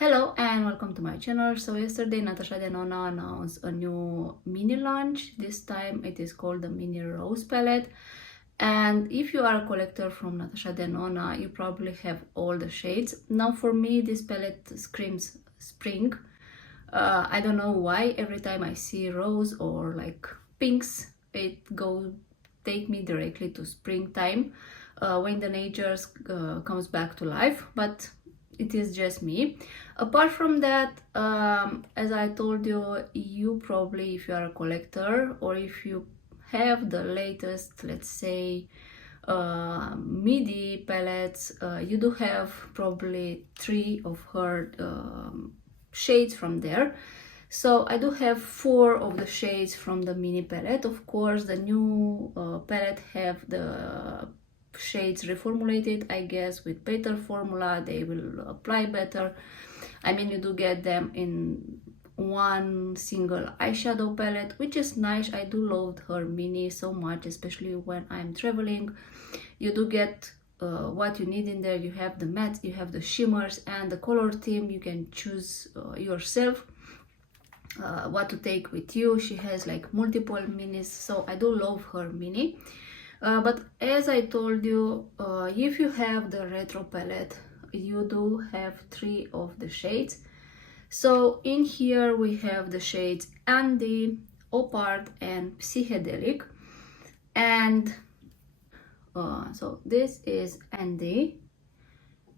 Hello and welcome to my channel. So yesterday Natasha Denona announced a new mini launch. This time it is called the Mini Rose palette. And if you are a collector from Natasha Denona, you probably have all the shades. Now for me this palette screams spring. I don't know why every time I see rose or like pinks, it goes take me directly to springtime, when the nature comes back to life. But it is just me. Apart from that, as I told you, you probably, if you are a collector or if you have the latest, let's say, midi palettes, you do have probably 3 of her shades from there. So I do have 4 of the shades from the mini palette. Of course, the new palette have the shades reformulated, I guess, with better formula. They will apply better. I mean, you do get them in one single eyeshadow palette, which is nice. I do love her mini so much, especially when I'm traveling. You do get what you need in there. You have the mattes, you have the shimmers, and the color theme you can choose yourself what to take with you. She has like multiple minis, so I do love her mini. But as I told you, if you have the retro palette, you do have 3 of the shades. So in here we have the shades Andy, Opart and Psychedelic. And so this is Andy.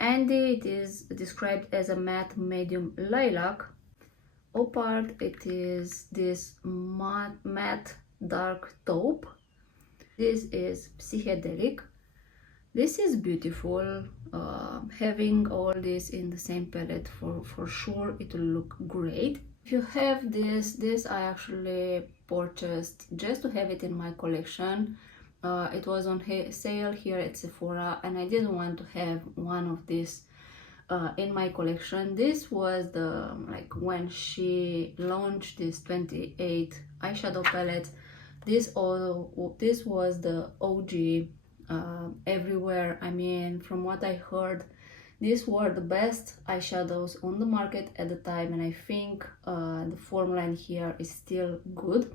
Andy, it is described as a matte medium lilac. Opart, it is this matte dark taupe. This is Psychedelic. This is beautiful. Having all this in the same palette, for sure it will look great. If you have this I actually purchased just to have it in my collection. It was on sale here at Sephora and I didn't want to have one of these in my collection. This was the when she launched this 28 eyeshadow palette. This was the OG everywhere. I mean, from what I heard, these were the best eyeshadows on the market at the time, and I think the formula in here is still good.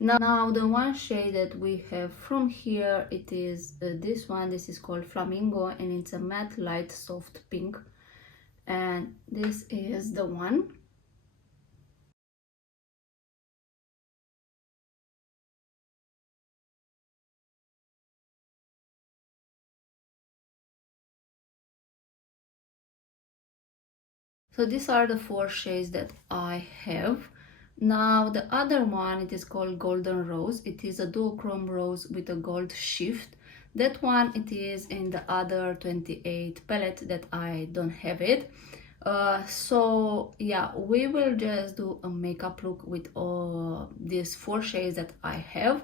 Now the one shade that we have from here, it is this one. This is called Flamingo and it's a matte light soft pink, and this is the one. So these are the 4 shades that I have. Now the other one, it is called Golden Rose. It is a duochrome rose with a gold shift. That one, it is in the other 28 palette that I don't have it. So yeah, we will just do a makeup look with all these 4 shades that I have.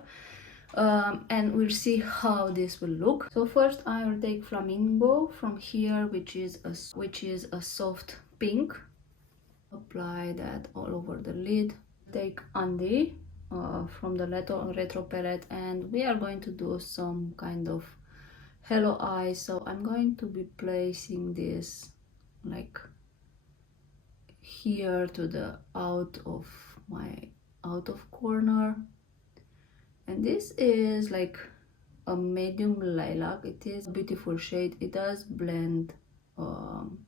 And we'll see how this will look. So first I will take Flamingo from here, which is a soft pink. Apply that all over the lid. Take Andy from the retro palette, and we are going to do some kind of hello eyes. So I'm going to be placing this like here to the out of corner, and this is like a medium lilac. It is a beautiful shade. It does blend,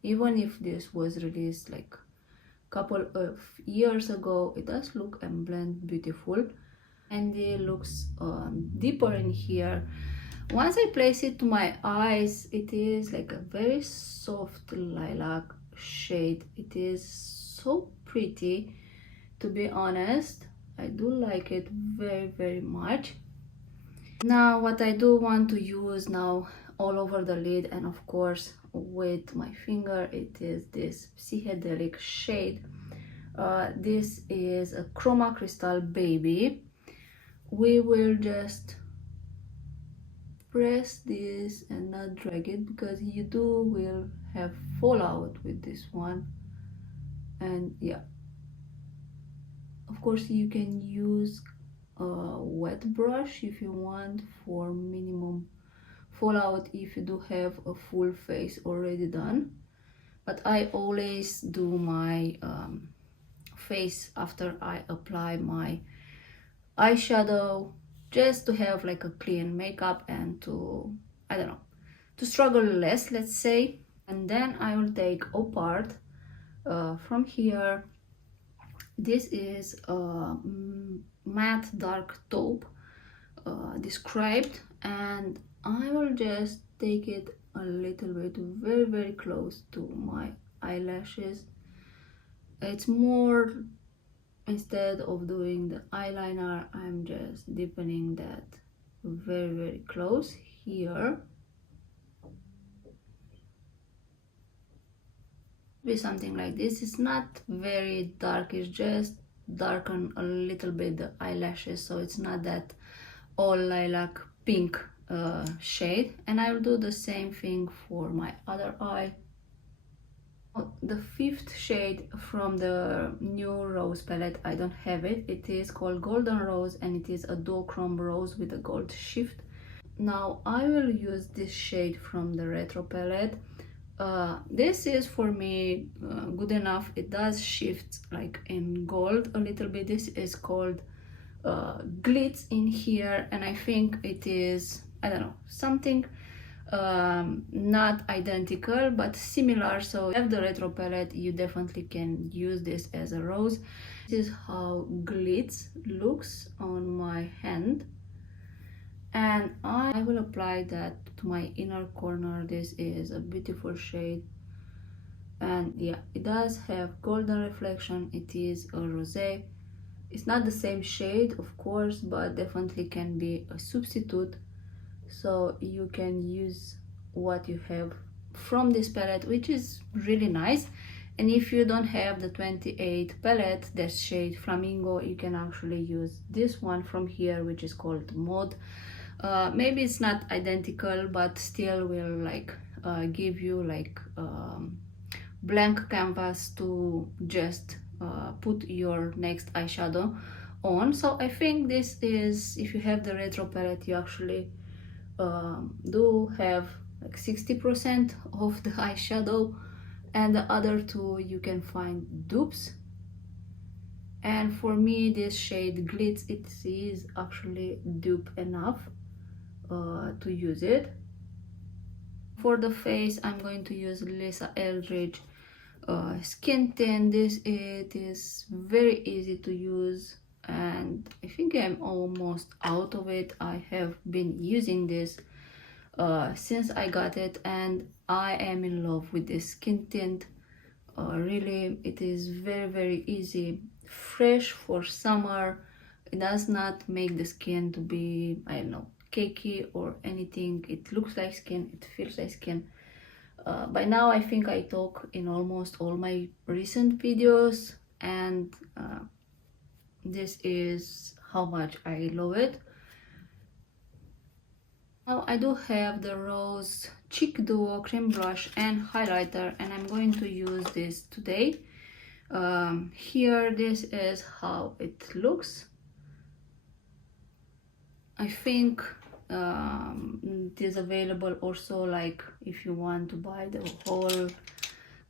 even if this was released like couple of years ago, it does look and blend beautiful. And it looks deeper in here. Once I place it to my eyes, it is like a very soft lilac shade. It is so pretty, to be honest. I do like it very much. Now what I do want to use now all over the lid and of course with my finger, it is this Psychedelic shade. This is a Chroma Crystal Baby. We will just press this and not drag it, because you will have fallout with this one. And yeah, of course you can use a wet brush if you want for minimum fallout, if you do have a full face already done. but I always do my face after I apply my eyeshadow, just to have like a clean makeup and to, I don't know, to struggle less, let's say. And then I will take Opart from here. This is a matte dark taupe described, and I will just take it a little bit very close to my eyelashes. It's more, instead of doing the eyeliner, I'm just deepening that very close here. Be something like this. It's not very dark, it's just darken a little bit the eyelashes, so it's not that all lilac pink shade. And I will do the same thing for my other eye. The fifth shade from the new rose palette, I don't have it. It is called Golden Rose, and it is a duochrome rose with a gold shift. Now I will use this shade from the Retro palette. This is for me good enough. It does shift like in gold a little bit. This is called glitz in here, and I think it is, I don't know, something not identical but similar. So if you have the Retro palette, you definitely can use this as a rose. This is how glitz looks on my hand, and I will apply that to my inner corner. This is a beautiful shade, and yeah, it does have golden reflection. It is a rosé. It's not the same shade, of course, but definitely can be a substitute. So you can use what you have from this palette, which is really nice. And if you don't have the 28 palette, that shade Flamingo, you can actually use this one from here, which is called Maude. Maybe it's not identical, but still will like give you like blank canvas to just put your next eyeshadow on. So I think this is, if you have the Retro palette, you actually do have like 60% of the eyeshadow, and the other two you can find dupes. And for me, this shade Glitz, it is actually dupe enough to use it. For the face, I'm going to use Lisa Eldridge skin tint. It is very easy to use, and I think I'm almost out of it. I have been using this since I got it, and I am in love with this skin tint. Really, it is very easy, fresh for summer. It does not make the skin to be, I don't know, cakey or anything. It looks like skin, it feels like skin. By now I think I talk in almost all my recent videos, and this is how much I love it. Now I do have the Rose Cheek Duo cream blush and highlighter, and I'm going to use this today. Here, this is how it looks. I think it is available also, like if you want to buy the whole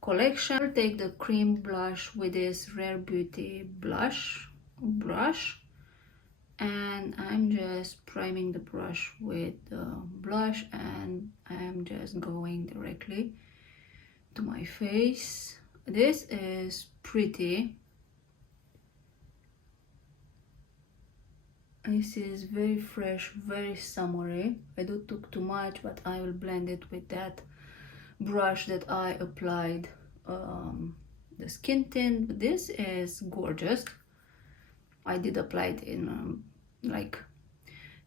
collection. I'll take the cream blush with this Rare Beauty brush, and I'm just priming the brush with the blush, and I'm just going directly to my face. This is pretty. This is very fresh, very summery. I do took too much, but I will blend it with that brush that I applied the skin tint. This is gorgeous. I did apply it in like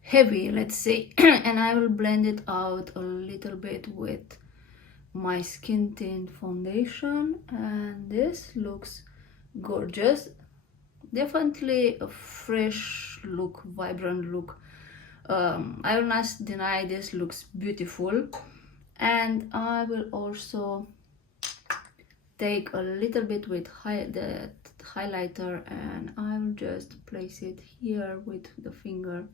heavy, let's say, and I will blend it out a little bit with my skin tint foundation, and this looks gorgeous. Definitely a fresh look, vibrant look. I will not deny this looks beautiful. And I will also take a little bit with the highlighter, and I will just place it here with the finger,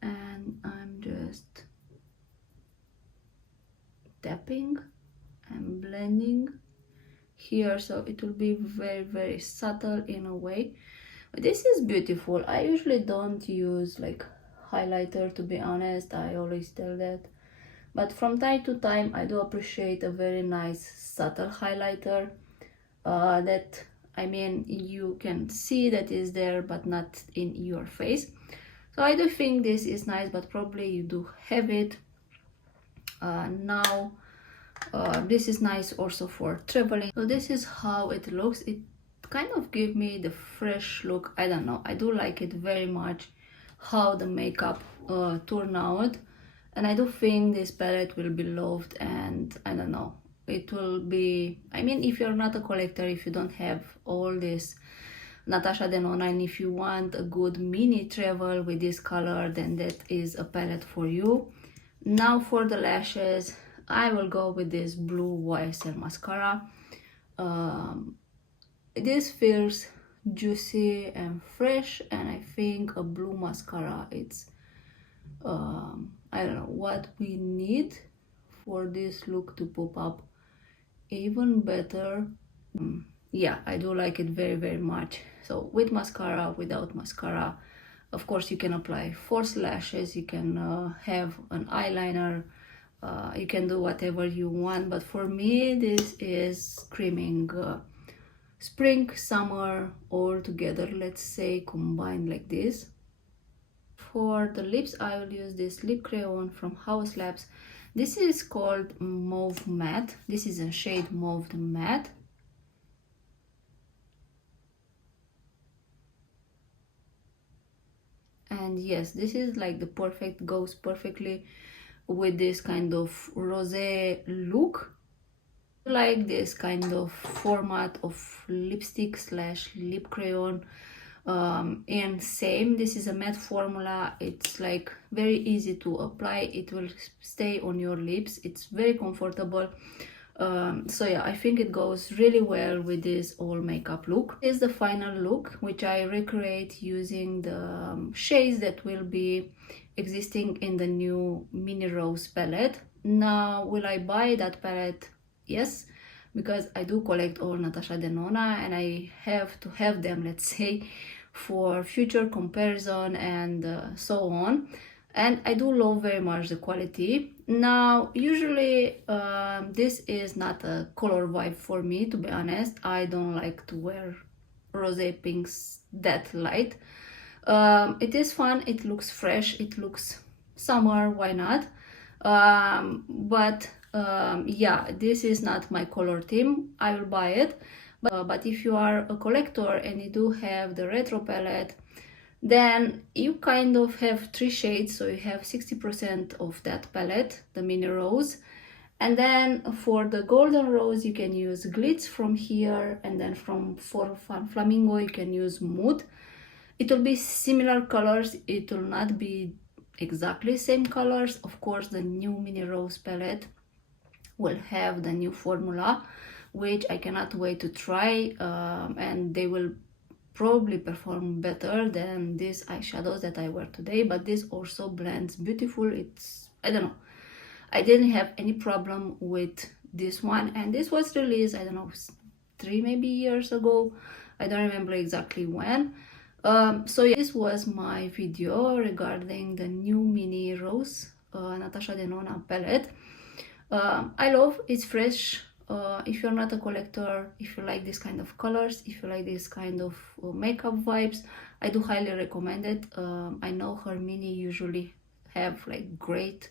and I'm just tapping, I'm blending here, so it will be very subtle in a way. But this is beautiful. I usually don't use like highlighter, to be honest. I always tell that, but from time to time I do appreciate a very nice subtle highlighter that, I mean, you can see that is there but not in your face. So I do think this is nice, but probably you do have it now. This is nice also for traveling. So this is how it looks. It kind of give me the fresh look. I don't know, I do like it very much how the makeup turned out, and I do think this palette will be loved. And I don't know, it will be, I mean, if you're not a collector, if you don't have all this Natasha Denona, and if you want a good mini travel with this color, then that is a palette for you. Now for the lashes, I will go with this blue YSL mascara. This feels juicy and fresh, and I think a blue mascara, it's I don't know what we need for this look to pop up even better. Yeah, I do like it very much. So with mascara, without mascara, of course you can apply false lashes, you can have an eyeliner, you can do whatever you want, but for me this is screaming spring, summer all together, let's say combined like this. For the lips, I will use this lip crayon from House Labs. This is called Mauve Matte. This is a shade Mauve Matte. And yes, this is like the perfect, goes perfectly with this kind of rosé look. I like this kind of format of lipstick slash lip crayon. And same, this is a matte formula. It's like very easy to apply. It will stay on your lips. It's very comfortable. So yeah, I think it goes really well with this all makeup look. This is the final look, which I recreate using the shades that will be existing in the new Mini Rose palette. Now, will I buy that palette? Yes, because I do collect all Natasha Denona, and I have to have them, let's say, for future comparison and so on. And I do love very much the quality. Now, usually this is not a color vibe for me, to be honest. I don't like to wear rosé pinks that light. It is fun, it looks fresh, it looks summer, why not? Yeah, this is not my color theme. I will buy it. But if you are a collector and you do have the retro palette, then you kind of have 3 shades, so you have 60% of that palette, the Mini Rose. And then for the golden rose you can use Glitz from here, and then for Flamingo you can use Mood. It will be similar colors, it will not be exactly same colors. Of course, the new Mini Rose palette will have the new formula, which I cannot wait to try, and they will probably perform better than these eyeshadows that I wear today. But this also blends beautiful. It's, I don't know, I didn't have any problem with this one, and this was released, I don't know, 3 maybe years ago. I don't remember exactly when. So yeah, this was my video regarding the new Mini Rose Natasha Denona palette. I love, it's fresh. If you're not a collector, if you like this kind of colors, if you like this kind of makeup vibes, I do highly recommend it. I know her mini usually have like great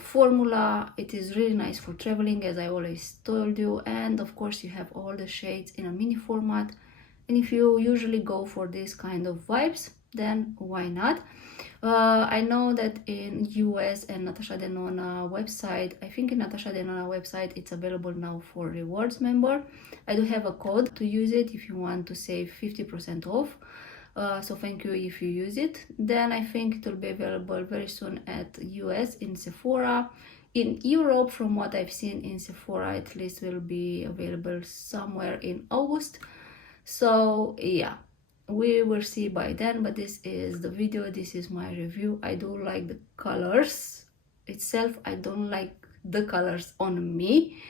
formula. It is really nice for traveling, as I always told you, and of course you have all the shades in a mini format. And if you usually go for this kind of vibes, then why not? I know that in US and Natasha Denona website, I think in Natasha Denona website it's available now for rewards member. I do have a code to use it if you want to save 50% off. So thank you if you use it. Then I think it will be available very soon at US in Sephora. In Europe, from what I've seen in Sephora, at least will be available somewhere in August. So yeah, we will see by then. But this is the video, this is my review. I do like the colors itself, I don't like the colors on me.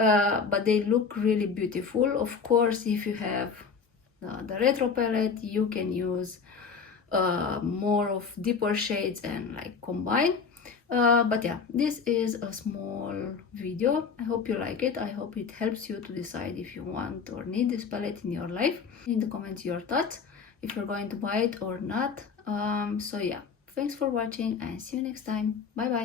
but they look really beautiful. Of course, if you have the retro palette, you can use more of deeper shades and like combine. But yeah, this is a small video. I hope you like it. I hope it helps you to decide if you want or need this palette in your life. In the comments your thoughts, if you're going to buy it or not. So yeah, thanks for watching and see you next time. Bye bye.